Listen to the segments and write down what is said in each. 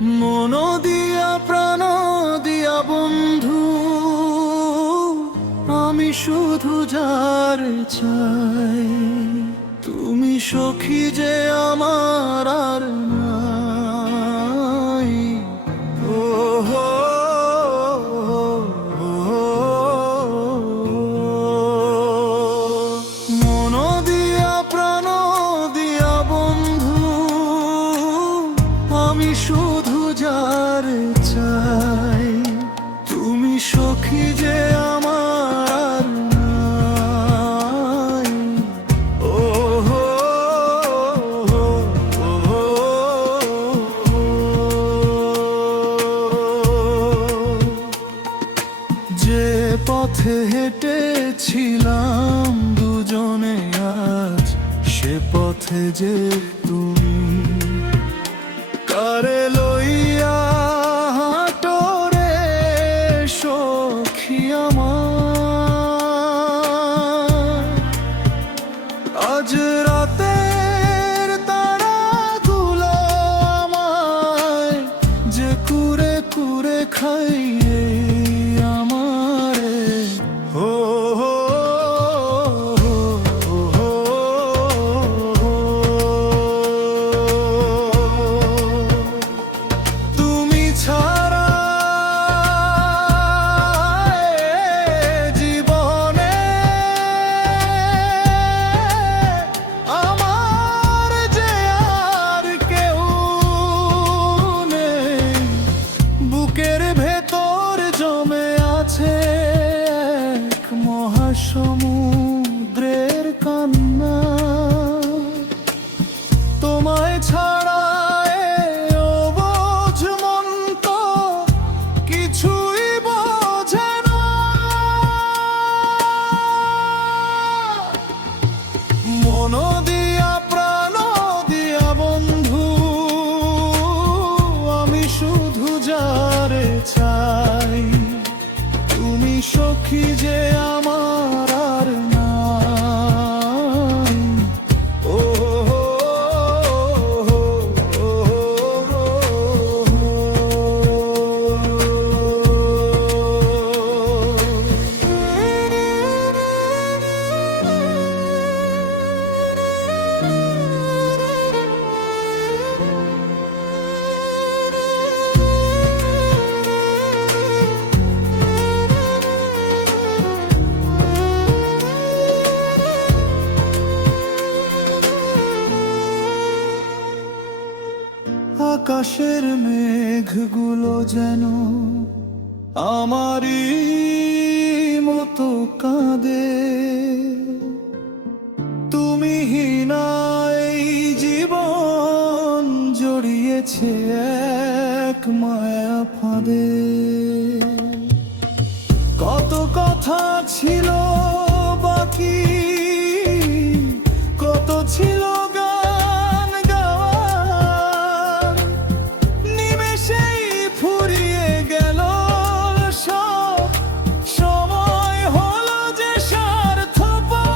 মন দিয়া প্রাণ দিয়া বন্ধু, আমি শুধু যার চাই, তুমি সখী যে আমার আর নাই। ও হো, মন দিয়া প্রাণ দিয়া বন্ধু, আমি শুধু যার চাই, তুমি সখী যে আমার আর নাই। ও হো, যে পথে হেঁটেছিলাম দুজনে আজ, সে পথে যে তুমি কারে লইয়া হাঁটোরে সখী আমার। আজ রাতের তারাগুলো আমায় যে কুরে কুরে খাইয়ে আমারে। হো হো, তুমি ছাড়া জীবনে আমার যে আর কেউ নেই। বুকের ভেতর জমে আছে এক মহাসমুদ্রের কান্না, তোমায় ছাড়া অবুঝ মন তো কিছুই বোঝে না। মন দিয়া প্রাণ দিয়া বন্ধু, আমি শুধু যারে চাই, তুমি সখী যে আমার আর নাই। ও হো, আকাশের মেঘগুলো যেন আমারই মতো কাঁদে, তুমি হীনাই জীবন জড়িয়েছে এক মায়া ফাঁদে। কত কথা ছিল বাকি, কত ছিল গান গাওয়ার, নিমেষেই ফুরিয়ে গেল সব, সময় হলো যে স্বার্থপর।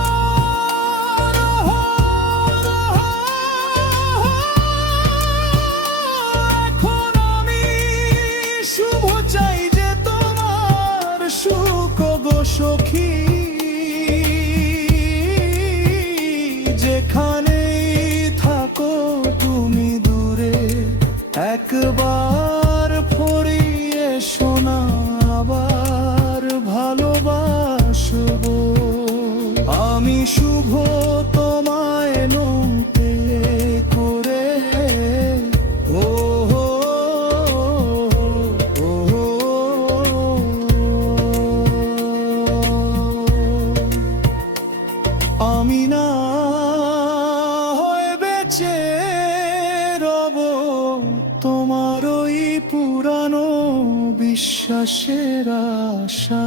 এখন আমি শুভ চাই যে তোমার সুখ গো সখী, যেখানেই থাকো তুমি দূরে, একবার ফিরিয়ে শোনা আবার ভালোবাসবো। আমি শুভ তোমায় নৌকে করে। ও হো, ও হো, আমি না হয়ে বেঁচে রব তোমার ওই পুরানো বিশ্বাসের আশা।